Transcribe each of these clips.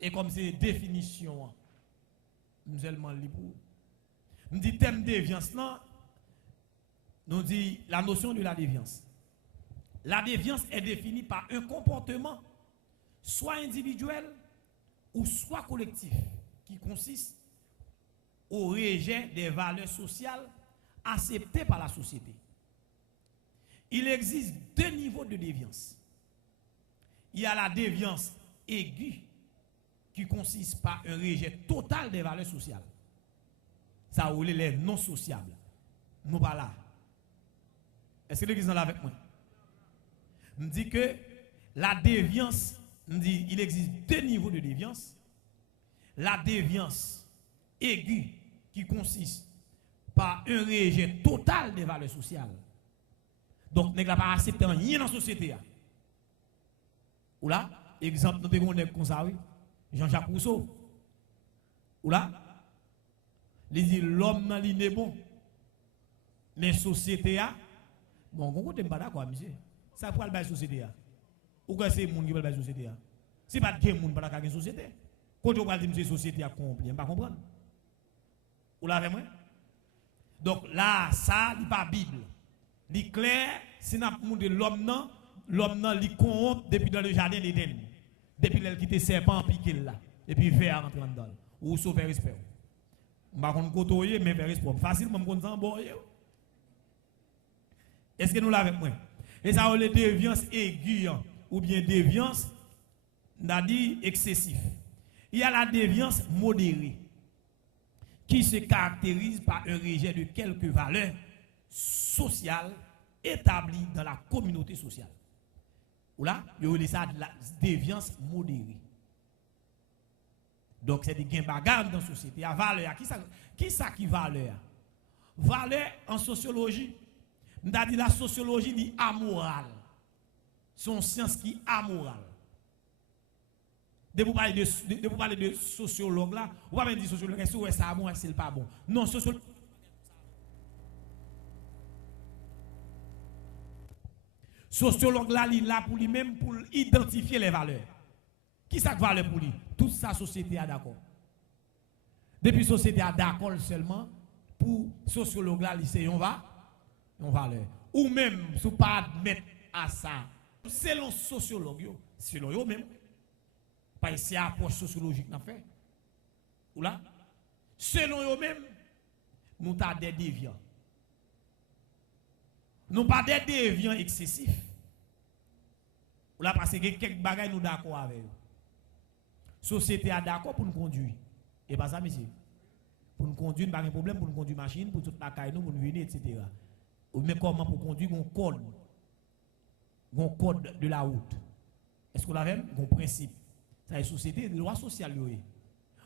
Et comme c'est définition, nous allons lire pour. Nous dit thème déviance là, nous dit la notion de la déviance. La déviance est définie par un comportement soit individuel ou soit collectif qui consiste au rejet des valeurs sociales acceptées par la société. Il existe deux niveaux de déviance. Il y a la déviance aiguë qui consiste par un rejet total des valeurs sociales. Ça roule les non sociables. Nous pas là. Est-ce que l'église est là avec moi? Je dis que la déviance, il existe deux niveaux de déviance. La déviance aiguë qui consiste par un rejet total des valeurs sociales. Donc, nous n'avons pas accepté rien dans la société. Ou là, exemple, nous avons comme ça, Jean-Jacques Rousseau. Ou là, il dit l'homme n'est bon. Mais la société, bon, on ne pas d'accord, monsieur. Ça pour la société. Ou que c'est le monde qui veut la société. Si pas de monde, pas la société. Quand on parle de la société, on ne peut pas comprendre. Ou là, avec moi? Donc là, ça, il n'est pas Bible. Il est clair, si nous avons de l'homme, il corrompt depuis dans le jardin d'Éden. Depuis qu'il a quitté serpent, piqué là. Et puis, vers rentrer dedans. Ou sauver respect. Je ne vais pas côtoyer, mais vers respect. Facilement, je ne bon. Est-ce que nous l'avons avec moi? Et ça, les déviance aiguë ou bien déviance, on a dit excessif. Il y a la déviance modérée qui se caractérise par un rejet de quelques valeurs sociales établies dans la communauté sociale. Ou là, il y a ça la déviance modérée. Donc, c'est des gains bagarres dans la société. Il y a valeur. Qui ça qui valeur? Valeur en sociologie. On a dit la sociologie dit amoral. C'est une science qui est amorale. De vous parler de sociologue là, vous ne pouvez pas dire sociologue, est-ce que c'est bon, est-ce que c'est pas bon? Non, sociologue. Sociologue là, il est là pour lui-même pour identifier les valeurs. Qui ça valeur pour lui? Toute sa société est d'accord. Depuis la société est d'accord seulement, pour sociologue là, c'est on valeur. Ou même, si vous ne pas admettre à ça, selon sociologue, selon eux même, parce que c'est approche sociologique qu'on fait. Ou là, selon eux même, nous avons des déviants. Nous pas des déviants excessifs. Ou là, parce que quelques bagages nous d'accord avec eux. Société a d'accord pour nous conduire. Et pas ça, monsieur. Pour nous conduire, pas de problème, pour nous conduire machine, pour toute la caille, pour nous venir, etc. Ou même comment pour conduire, un code de la route. Est-ce qu'on a même un principe? Ça est société, loi sociale.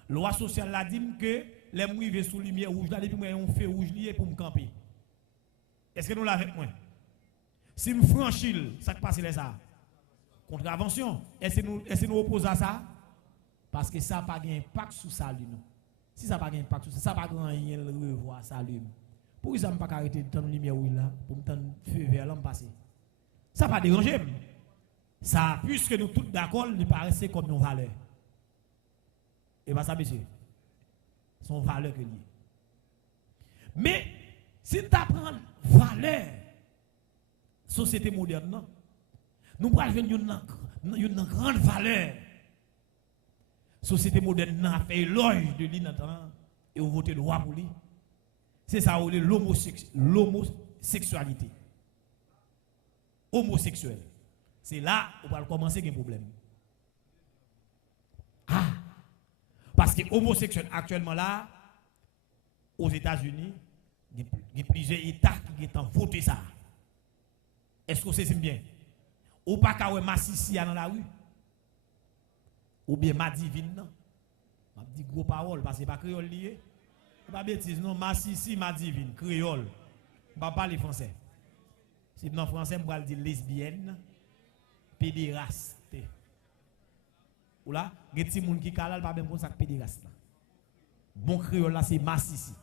Loi sociale la dit que les mouillés sous lumière rouge, là, depuis moi, on fait rouge lié pour me camper. Est-ce que nous l'avons avec moi? Si nous franchissons, ça qui passe les ça. Contravention. Est-ce que nous opposons à ça? Parce que ça n'a pas d'impact sur ça, lui. Si ça n'a pas d'impact sur ça, ça n'a pas rien revoir ça, lui. Pourquoi ça ne pas arrêter de tendre lumière rouge là, pour me tendre feu vert là, me passer? Ça n'a pas dérangé. Ça, puisque nous tous d'accord, il paraissait comme une valeur. Et bien ça, monsieur, son valeur que lié. Mais, si tu apprends valeur, société moderne, non? Nous prenons une grande valeur. Société moderne a fait éloge de lui et on vote loi pour lui. C'est ça, l'homosexualité. Homosexuel. C'est là où on va commencer à avoir un problème. Ah! Parce que homosexuel actuellement là, aux États-Unis, il y a plusieurs États qui ont voté ça. Est-ce que c'est bien? Ou pas qu'à ma sissi dans la rue? Ou bien ma divine, non? Je dis gros parole parce que c'est pas créole lié. Pas bêtise, non, ma sissi, ma divine, créole. Je ne parle pas les français. Si dans français, je vais dire lesbienne, pédéraste. Ou là, il y a des gens qui ne pas même pour ça pédéraste. Bon créole là, c'est ma sissi.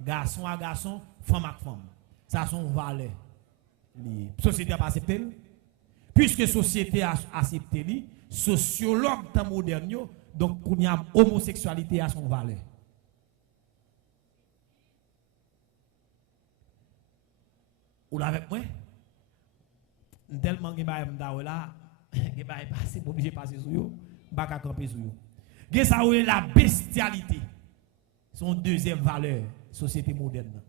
Garçon à garçon, femme à femme. Ça sont valeurs. La société n'a pas accepté. Puisque la société a accepté, sociologue temps moderne yo, donc qu'on y a homosexualité à son valeur. Ou là avec moi? Tellement que bah m'da là, que bah passer obligé passer sur yo, pas qu'à camper sur yo. Que ça ou la bestialité. Son deuxième valeur société moderne.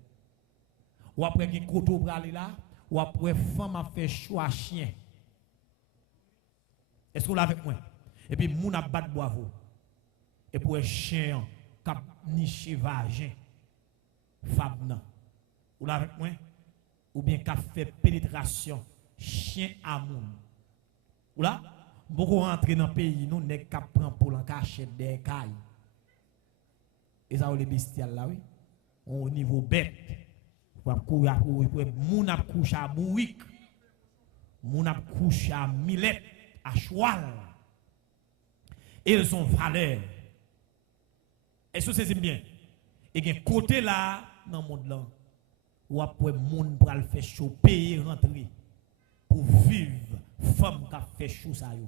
Ou après qui koto pralé là, ou après femme a fait choix chien. Est-ce que vous l'avez avec moi? Et puis moun a bat boavo. Et pour un chien cap niché vagin. Femme nan. Ou l'avez avec moi? Ou bien qu'a fait pénétration chien à moun. Ou là, beaucoup rentrer dans le pays, nous n'est qu'à prendre pour l'encacher des cailles. Et ça, les bestiales là, oui. Au niveau bête. Moun a couché à bouik. Moun a couché à millet, à cheval. Ils ont valeur. Est-ce que c'est bien? Et il y a un côté là, dans le monde là, où après, moun pral faire chaud, payer, rentrer. Pour vivre, femme qui a fait chaud ça yo.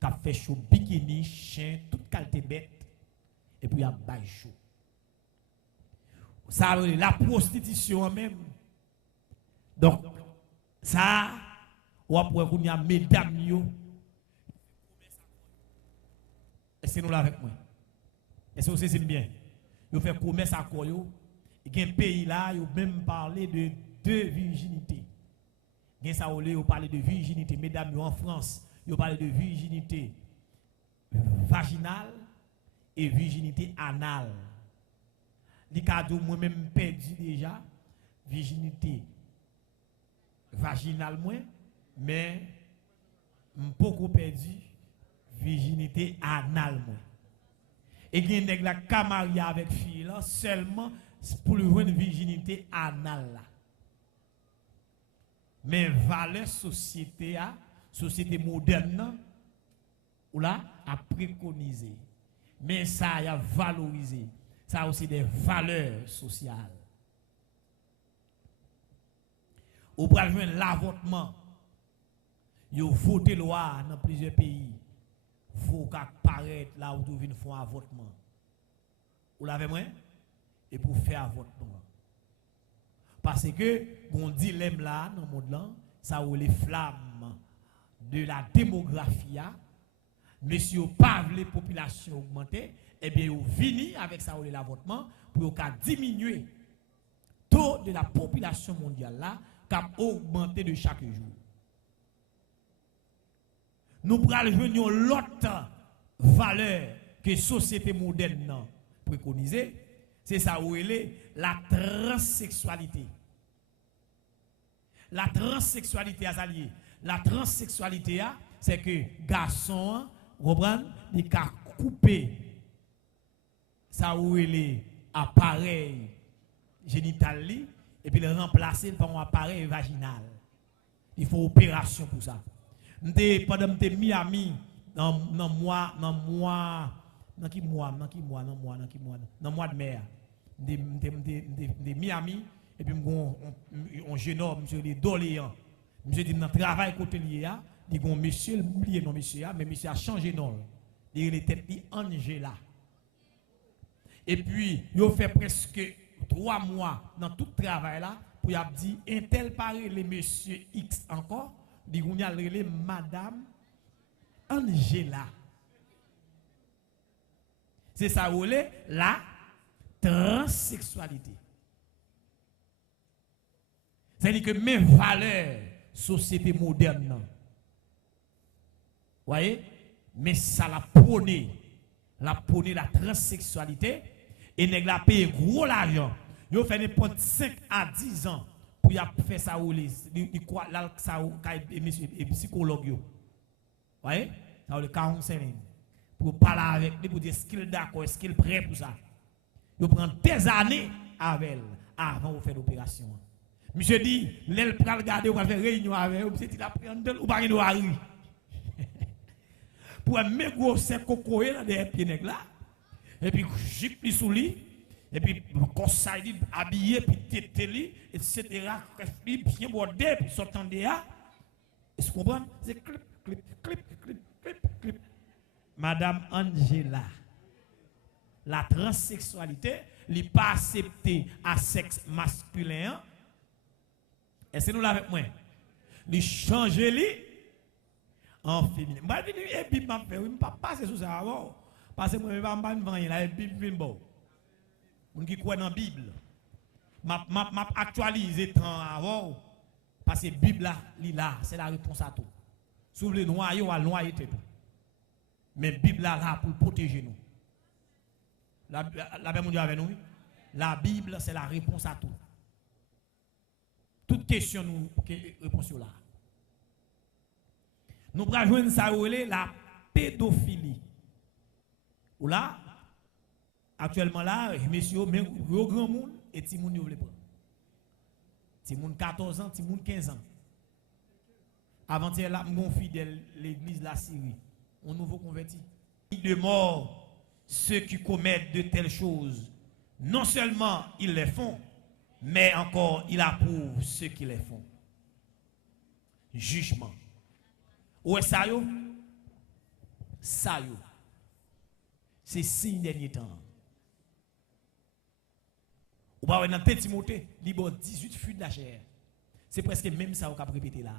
Qui a fait chaud bikini, chien, toute qualité bête. Et puis il y a bail chaud. Ça la prostitution même. Donc ça ou après qu'on y a mesdames yo. Est-ce que nous l'avons avec moi? Est-ce que c'est bien? Yo fait commerce à quoi yo? Il y a un pays là, yo même parlé de deux virginités. Il y a ça yo parler de virginité, mesdames yo en France, yo parler de virginité vaginale et virginité anale. Les cadeaux moi-même perdu déjà virginité vaginale moins, mais beaucoup perdu virginité anale moins. Et il y a un nèg la marié avec fille là seulement pour le voir une virginité anale là. Mais valeur société a société moderne ou là a préconisé. Mais ça a valorisé. Ça a aussi des valeurs sociales. Ou pour jouer l'avortement, yo voté loi dans plusieurs pays. Faut qu'apparaître là où tu viens faire avortement. Ou l'avez moi et pour faire avortement. Parce que bon dilemme là dans le monde là, ça ou les flammes de la démographie a, monsieur pas les populations augmenter, eh bien vous vini avec ça ou l'avortement pour diminuer le taux de la population mondiale là qui a augmenté de chaque jour. Nous prenons venir l'autre valeur que la société moderne préconise, c'est ça où elle est la transsexualité. La transsexualité à allié. La transsexualité c'est que garçon reprend il a coupé ça où il est appareil génital et puis le remplacer par un appareil vaginal. Il faut opération pour ça. Pendant que j'étais Miami dans mois de mai, de Miami et puis on jeune homme monsieur les doléants monsieur dit dans travail côté lié dit bon monsieur oublié non monsieur mais monsieur a changé nom il était dit Angela et puis il fait presque 3 mois dans tout travail là pour y a dit un tel paré les monsieur X encore dit on y a relé madame Angela. C'est ça où est la transsexualité. C'est-à-dire que mes valeurs, société moderne, voyez, mais ça la prône la transsexualité, et nèg la paye gros l'argent. Yo fait n'importe 5 à 10 ans pour y faire ça ou les quoi là ça ou monsieur psychologue yo. Voyez, ça le 45 pour parler avec lui pour dire est-ce qu'il est d'accord, est-ce qu'il est prêt pour ça. Yo prend des années avec elle avant de faire l'opération. Monsieur dit, l'elle prend regarder ou va faire réunion avec vous, c'est il a pris un ou pas une oreille. Pour un mec gros c'est cocoé là des pieds nèg là. Et puis jipe li sous lui et puis conseil dit habillé puis tété li etc. Bien bordé puis sortant de là. Est-ce que vous comprenez? C'est clip clip clip clip clip Madame Angela. La transsexualité, n'est pas acceptée à sexe masculin. Est-ce que nous l'avons avec moi? Il change en féminin. Je vais dire, et puis, je ne vais pas passer sur ça avant. Parce que je ne vais pas me vendre la Bible. On qui croit dans la Bible. Je actualise temps avant. Parce que la Bible, là, c'est la réponse à tout. Si vous voulez noyer, on va noyer tout. Mais la Bible là pour protéger nous. La Bible avec nous. La Bible, c'est la réponse à tout. Toute question, nous, réponse là. Nous allons joindre ça, la pédophilie. Ou là, actuellement là, messieurs, même le grand monde et petit monde ne veut pas. Petit monde 14 ans, petit monde 15 ans. Avant-hier, là, mon fidèle, l'église la Syrie, on nouveau converti. De mort, ceux qui commettent de telles choses, non seulement ils les font, mais encore il approuve ceux qui les font. Jugement. Où est ça yo? Ça yo. C'est 6 derniers temps. Ou pas dans Timothée, il y a 18 fruits de la chair. C'est presque même ça qu'on a répété là.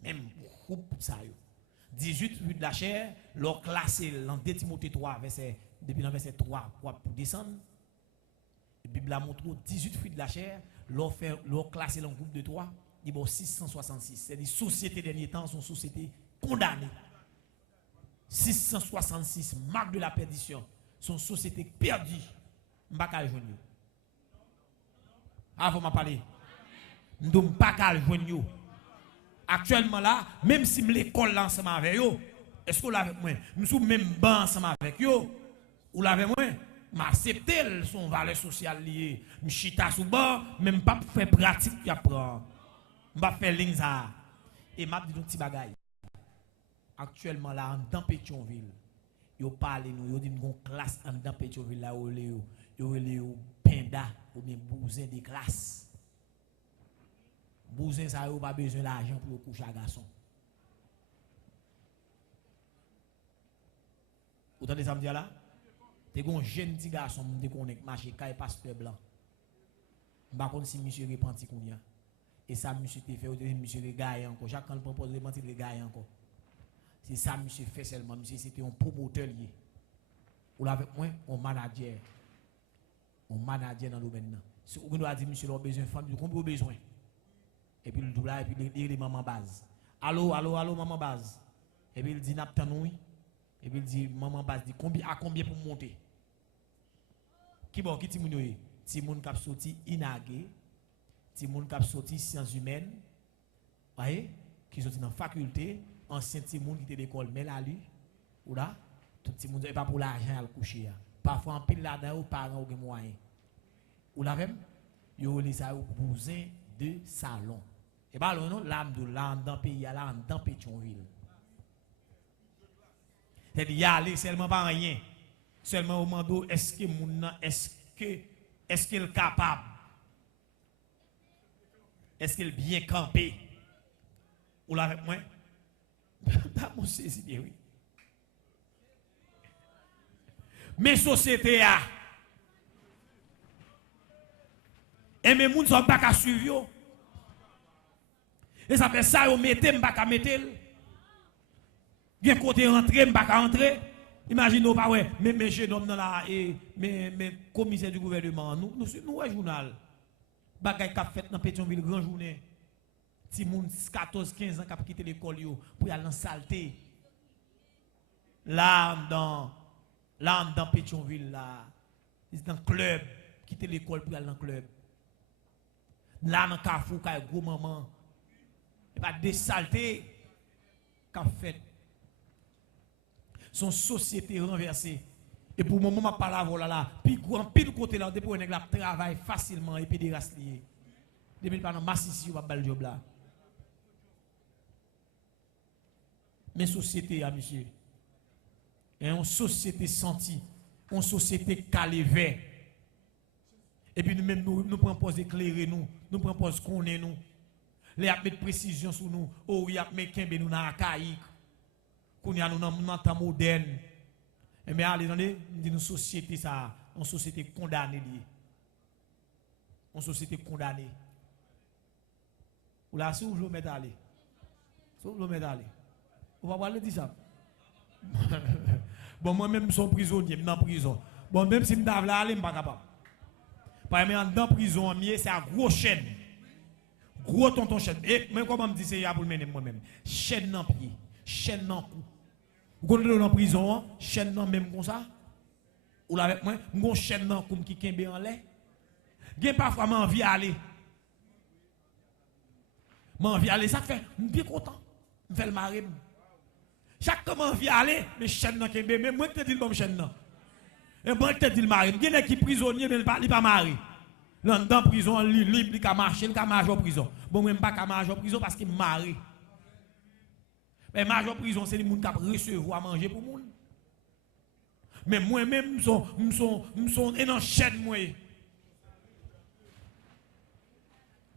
Même groupe ça yo. 18 fruits de la chair, l'ont classé dans Timothée 3 verset depuis le verset 3 pour descendre. La Bible a montré 18 fruits de la chair, l'ont classé dans le groupe de 3, il y a 666. C'est des sociétés derniers temps sont sociétés condamnées. 666 marques de la perdition sont sociétés perdues. M'baka joindre. Avant m'a parlé. M'dou m'baka joindre. Actuellement là, même si l'école là ensemble avec yo, est-ce que vous l'avez moi? Nous sommes même ban ensemble avec yo. Ou l'avez moi? M'accepter son valeur sociale liée. M'chita sous bas, même pas faire pratique qui apprend. M'pa faire ligne ça. Et m'a dit un petit bagay. Actuellement là dans Pétionville, yo parle nous, yo dit une classe en dans Pétionville là où yo penda ou bien bousin de classe. Bousin ça yo pas besoin d'argent pour coucher à garçon. Vous entendez ça me dire là? T'es un jeune petit garçon me déconnecte marché caille pasteur blanc. M'pa connait si monsieur repenti kounya. Et ça monsieur te fait monsieur regaille encore. Chaque quand propose de mentir regaille encore. C'est ça monsieur fait seulement monsieur c'était un promoteur lié. Ou avec moi on manager. On manager dans le domaine. Si on doit dire monsieur a besoin famille, combien besoin? Et puis le double et puis les maman base. Allô maman base. Et puis il dit n'a pas nous. Et puis il dit maman base dit combien pour monter? Qui bon qui timoun yo? Timoun k'ap sorti inagé, timoun k'ap sorti sciences humaines. Voyez? Qui sorti dans faculté, ancien timoun qui était l'école mais là lui ou là tout timoun pas pour l'argent à coucher. Parfois en pile là-dedans aux parents ou moyen. Ou là même yo les ça bousin de salon. Et bah non l'âme de l'âme dans pays là dans Pétionville. C'est-à-dire y aller seulement pas rien. Seulement au mando est-ce que mon est-ce qu'il est capable? Est-ce qu'il est bien campé? Ou là avec moi? Pas mon saisi bien oui. Mais société a et mes moun sont pas qu'à suivre. Et ça fait ça, vous mettez, m'pas qu'à mettre. Bien côté rentrer, m'pas qu'à rentrer. Imaginez pas ouais, mais chez nous dans la et mais commissaire du gouvernement, nous ouais journal. Bagay qu'a fait dans Pétionville grand journée. Ti moun 14 15 ans qui a quitté l'école yo pour aller en saleté. Là dans Pétionville là, ils dans club, quitter l'école pour aller dans club. Là dans Carrefour kay gros maman. Et pas des saletés qu'a fait son société renversée. Et pour le moment, je parle là, puis grand pile côté là, depuis on travaille facilement et puis des races liées. Depuis pendant massif, on va le job là. Mais société, monsieur, et une société sentie, une société calée. Et puis nous-mêmes, nous prenons éclairer nous prenons connaître nous. Les a mettre précision sur nous, oh, il a mis nous dans la caïque. qu'on y a nous dans temps moderne. Mais allez, attendez, une société ça, une société condamnée. Une société condamnée. Ou là, si vous mettez aller. Si vous mettez aller. On va parler de ça. Bon, moi-même, je suis prisonnier, je suis en prison. Bon, même si je suis là, je ne suis pas capable. Parce que dans la prison, c'est un gros chaîne. Gros tonton chaîne. Et même comment me dit c'est pour le mener moi-même. Chaîne dans pied, chaîne dans cou. Vous connaissez dans la prison, chaîne dans même comme ça. Ou là avec moi, mon chaîne dans cou qui kembe en l'air. Gen parfois m'envie aller. M'envie aller, ça fait, je suis bien content. Je fais le marrer. Chaque fois m'envie aller, mais chaîne dans kembe, mais moi je te dis comme chaîne dans. Et moi je te dis le marrer. Il y a qui prisonnier mais il pas marrer. Dans la prison, il peut marcher, il peut marcher en prison. Bon, moi, je ne peux pas marcher en prison parce qu'il marre. Mais marcher en prison, c'est les gens qui recevoir à manger pour les gens. Mais moi-même, je suis dans chaîne.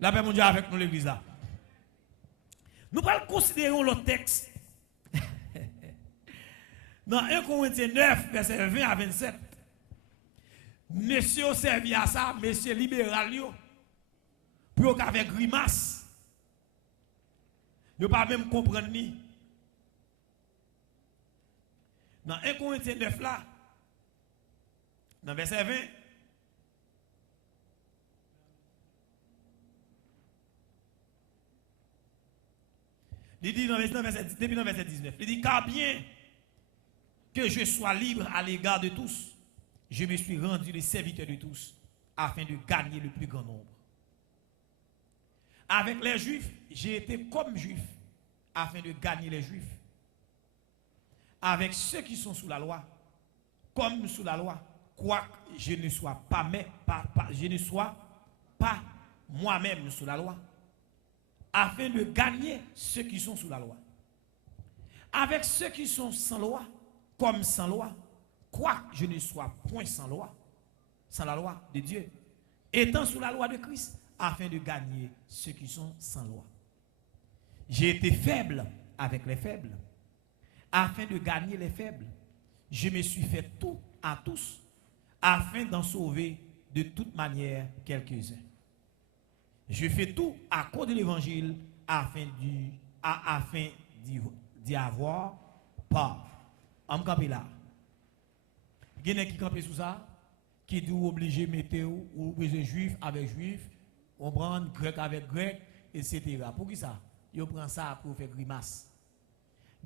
La paix mondiale avec nous, l'église là. Nous allons considérer le texte. Dans 1 Corinthiens 9, verset 20 à 27. Monsieur servi à ça, monsieur libéral, pour qu'avec grimace, ne pas même comprendre ni. Dans 1 Corinthiens 9 là, dans verset 20, il dit dans verset 19, il dit car bien que je sois libre à l'égard de tous, je me suis rendu le serviteur de tous afin de gagner le plus grand nombre. Avec les Juifs, j'ai été comme Juif afin de gagner les Juifs. Avec ceux qui sont sous la loi, comme sous la loi, quoique je ne sois pas moi-même sous la loi, afin de gagner ceux qui sont sous la loi. Avec ceux qui sont sans loi, comme sans loi, quoique je ne sois point sans loi, sans la loi de Dieu, étant sous la loi de Christ, afin de gagner ceux qui sont sans loi. J'ai été faible avec les faibles, afin de gagner les faibles. Je me suis fait tout à tous, afin d'en sauver de toute manière quelques-uns. Je fais tout à cause de l'évangile, afin d'y avoir part. On campe là. Il y a qui campe sous ça, qui dit obligé de mettre ou juif avec juif, on prend grec avec grec, etc. Pour qui ça? Ils prennent ça pour faire grimace.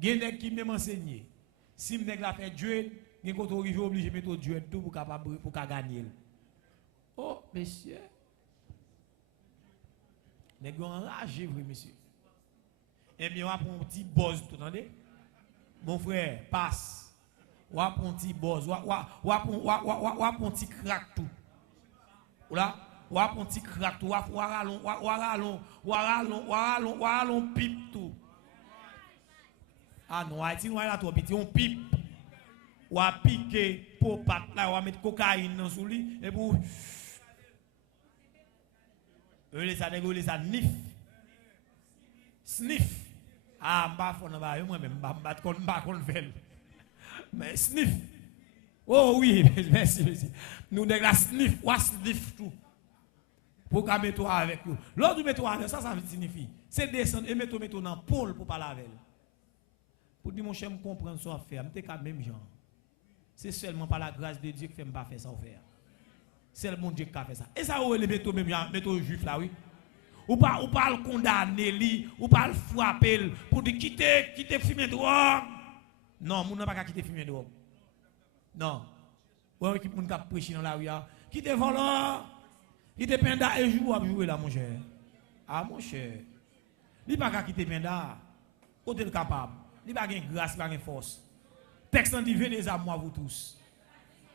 Il y a qui même enseigné. Si je ne fait Dieu, il y a qui obligé de mettre Dieu tout pour gagner. Oh, monsieur. Les gens enragés, oui, monsieur. Eh bien, on va prendre un petit buzz, tout entendez? Mon frère, passe. On va prendre un petit buzz. On va prendre un petit crack tout. Là, on va prendre un petit crack tout. On va rallon, pipe tout. Ah non, Haïti, on va trop petit, on pipe. On va piquer pour patte là, on va mettre cocaïne dans sous lui et pour ça nif. Sniff. Ah, m'pa fon ba moi même m'pa kon vel. Mais sniff. Oh oui, merci. Nous de la sniff, ou sniff tout. Pour qu'à mettre avec nous. L'autre mettre avec ça veut signifier. C'est descendre et mettre dans pôle pour parler avec elle. Pour dire mon cher me comprendre ça faire, m'te ka même genre. C'est seulement par la grâce de Dieu que fait me pas faire ça faire. C'est le bon Dieu qui a fait ça. Et ça où les mettre même mettre juif là oui. Ou pas le condamner lui, ou pas le frapper pour dire quitter fumer drogue. Non, moun n'a pas quitter fumer drogue. Non. Ouais qui moun ka prêcher dans la rue, quitter volant, quitter penda et jouer là mon cher. Ah mon cher. Li pas quitter penda. Côté le capable. Li pas gain grâce, pas gain force. Texte dit venez à moi vous tous.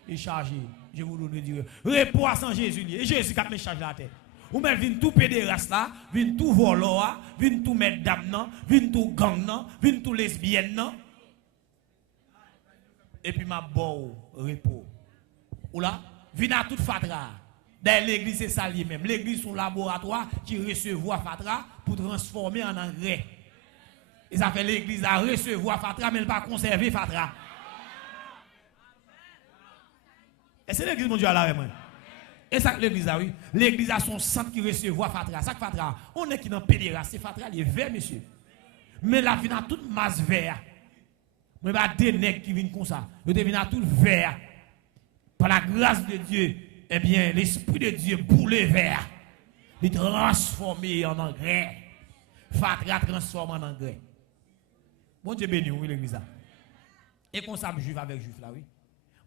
Et chargé, je vous le dis. Repos sans Jésus. Et Jésus qui a mis charge la tête. Ou même vin tout pédéraste là, vin tout volant, vin tout mesdames nan, vin tout gang nan, vin tout lesbienne nan. Et puis ma beau repos. Ou là, vin à toute fatra. Dans l'église c'est ça lui-même. L'église c'est un laboratoire qui recevoir fatra pour transformer en engrais. Et ça fait l'église à recevoir Fatra, mais elle pas conserver Fatra. Et c'est l'église, mon Dieu, à la même. Et ça, l'église, oui. L'église a son centre qui recevoir Fatra. Ça, Fatra, on est qui dans pédérace. C'est Fatra, il est vert, monsieur. Mais la vie a toute masse vert. Mais pas des nègres qui viennent comme ça. Ils deviennent tout vert. Par la grâce de Dieu, eh bien, l'Esprit de Dieu boule vert. Il transformé en engrais. Fatra transforme en engrais. Bon Dieu béni, oui, l'église. Et qu'on s'aime juif avec juif là, oui.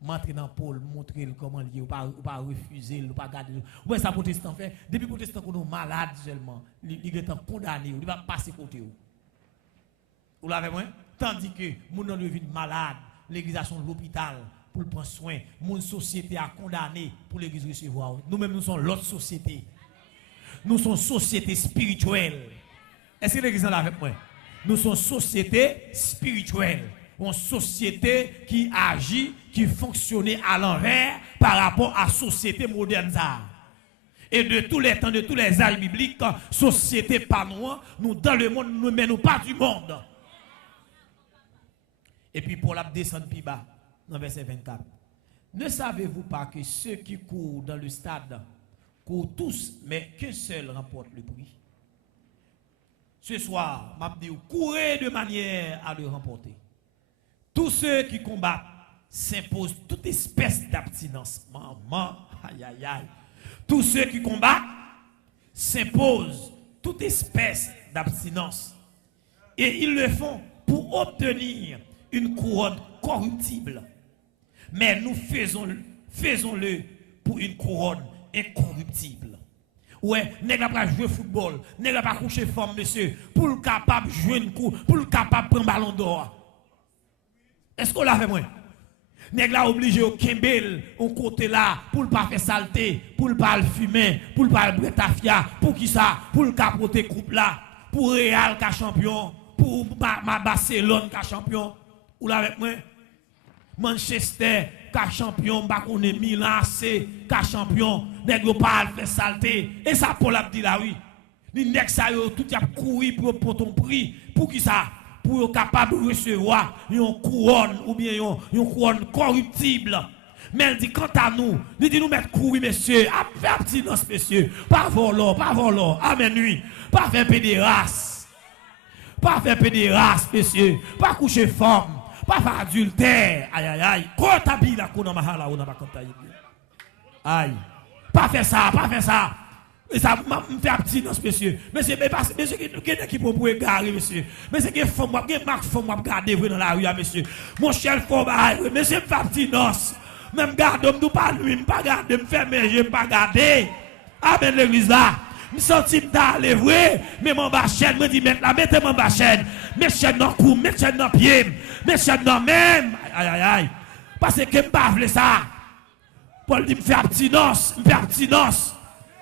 M'entrer dans Paul, montrer comment lier, ou pas refuser, ou pas garder. Ouais, ça protestant fait. Depuis protestant qu'on est malade seulement, il est condamné, il va passer côté. Vous l'avez moi? Tandis que mon nom devient malade, l'église a son l'hôpital pour prendre soin, mon société a condamné pour l'église recevoir. Nous-mêmes nous sommes l'autre société. Nous sommes société spirituelle. Est-ce que l'église est là avec moi? Nous sommes société spirituelle. Une société qui agit, qui fonctionne à l'envers par rapport à la société moderne. Et de tous les temps, de tous les âges bibliques, société pas nous dans le monde, nous mais nous pas du monde. Et puis pour la descendre plus bas, dans verset 24. Ne savez-vous pas que ceux qui courent dans le stade courent tous, mais qu'un seul remporte le prix? Ce soir, je dis, courez de manière à le remporter. Tous ceux qui combattent s'imposent toute espèce d'abstinence. Maman, aïe aïe aïe. Tous ceux qui combattent s'imposent toute espèce d'abstinence. Et ils le font pour obtenir une couronne corruptible. Mais nous faisons-le pour une couronne incorruptible. Ouais, n'est-ce pas jouer au football, n'est-ce pas coucher femme, monsieur, pour le capable de jouer une coup, pour le capable de prendre ballon d'or. Est-ce qu'on l'a fait, moi? N'est-ce pas obligé au Kembel, au côté là, pour ne pas faire saleté, pour ne pas fumer, pour ne pas bretafia, pour qui ça? Pour le capoter coupe là, pour Real qui champion, pour ma Barcelone qui champion. Ou là avec moi? Manchester qui champion, on est Milan AC qui champion, n'est-ce pas faire saleté. Et ça, Paul a dit là, oui. N'est-ce pas tout a couru pour ton prix, pour qui ça? Pour être capable de recevoir une couronne ou bien une couronne corruptible. Mais elle dit, quant à nous, il dit nous mettre courir, messieurs, à faire abstinence, messieurs, pas volant, amen, oui, pas faire pédérace, messieurs, pas coucher femme, pas faire adultère, aïe aïe aïe, aïe, pas faire ça. Et ça me fait abstinence, monsieur. Monsieur, qui peut égarer, monsieur. Monsieur, qui femme, garder dans la rue, monsieur. Mon cher femme, monsieur, me fait abstinence. Même garde, nous pas lui, pas garder, me fait mais je pas garder. Amen, l'église là. Me senti d'aller vrai, mais mon bachène me dit maintenant, mettez mon bachène. Mes chaînes dans cou, mes chaînes dans pied, mes chaînes dans même. Aïe aïe aïe. Parce que me pas ça. Paul dit me fait abstinence,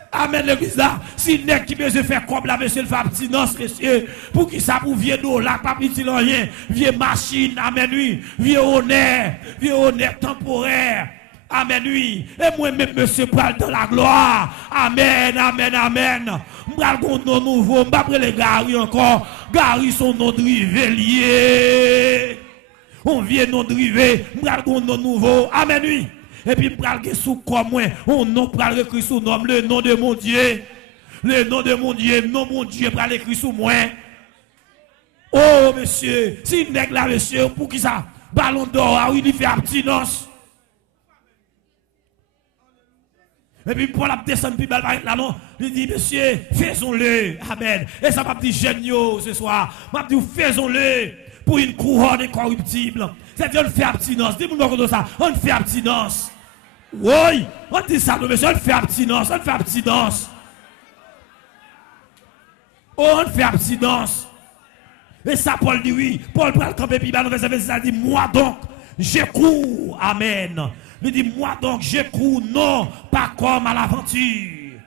Amen, l'église là. Si n'est qui veut se faire comme la monsieur le fait abstinence, monsieur, pour qui ça pour vieux dollar, pas petit rien, vieux machine, amen, oui, vieux honneur temporaire, amen, oui. Et moi-même, monsieur, parle dans la gloire, amen. M'bral gon non nouveau, m'babre les Gary encore, Gary son nom drivé lié. On vient non drivé, m'bral gon non nouveau, amen, oui. Et puis, je sous comme moi, on nom pral écrit sous nom, le nom de mon Dieu. Le nom de mon Dieu, non mon Dieu pral écrit sous moi. Oh, monsieur, si une nègre là, monsieur, pour qui ça? Ballon d'or, oui, il fait abstinence. Et puis, pour la descendre, puis là, non, il dit, monsieur, faisons-le. Amen. Et ça m'a dit génial ce soir. M'a dit, faisons-le pour une couronne incorruptible. C'est-à-dire, on fait abstinence. Dis-moi comme ça, on fait abstinence. Oui, on dit ça, monsieur, on fait abstinence, Oh, on fait abstinence. Et ça, Paul dit oui. Paul prend le camp puis dans verset 26, il dit, moi donc, je cours. Amen. Il dit, moi donc, je cours, non, pas comme à l'aventure.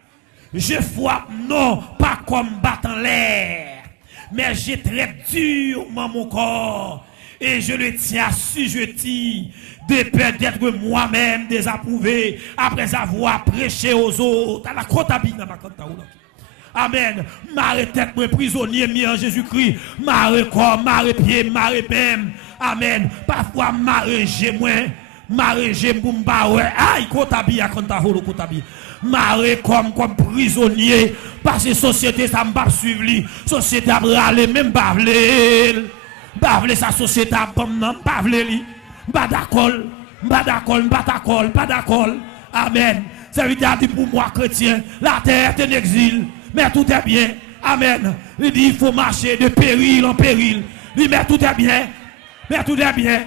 Je frappe, non, pas comme battant l'air. Mais je traite durement mon corps. Et je le tiens assujetti de peur d'être moi-même désapprouvé après avoir prêché aux autres. Amen. Marre tête, moi prisonnier, en Jésus-Christ. Marre corps, marre pied, marre pème. Amen. Parfois, marre j'ai moi. Marre j'ai m'bamba, ouais. Aïe, kotabi, à kontaholo, kotabi. Marre comme prisonnier. Parce que société, ça m'a suivre. Société a râlé, même bavlé. Bavlé, sa société a bavlé. Pas d'accord, pas d'accord, pas d'accord, pas d'accord. Amen. Ça veut dire pour moi, chrétien, la terre est en exil, mais tout est bien. Amen. Il dit il faut marcher de péril en péril. Il dit mais tout est bien, mais tout est bien.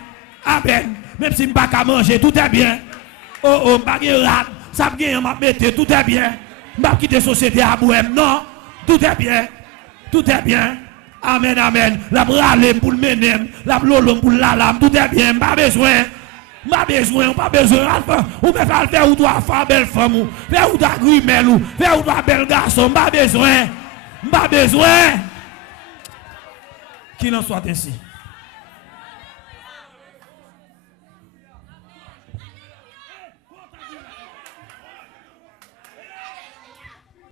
Amen. Même si je ne peux pas manger, tout est bien. Oh, oh, je ne peux pas ça me mettre, tout est bien. Je ne peux pas quitter la société à Bohème, non. Tout est bien. Tout est bien. Amen, amen. La brale pour le menem, la blolom pour la lame, tout est bien. Pas besoin. Pas besoin, pas besoin. Ou me faire ou toi faire belle femme, ou faire ou toi grimel, ou faire ou toi bel garçon. Pas besoin. Pas besoin. Qu'il en soit ainsi.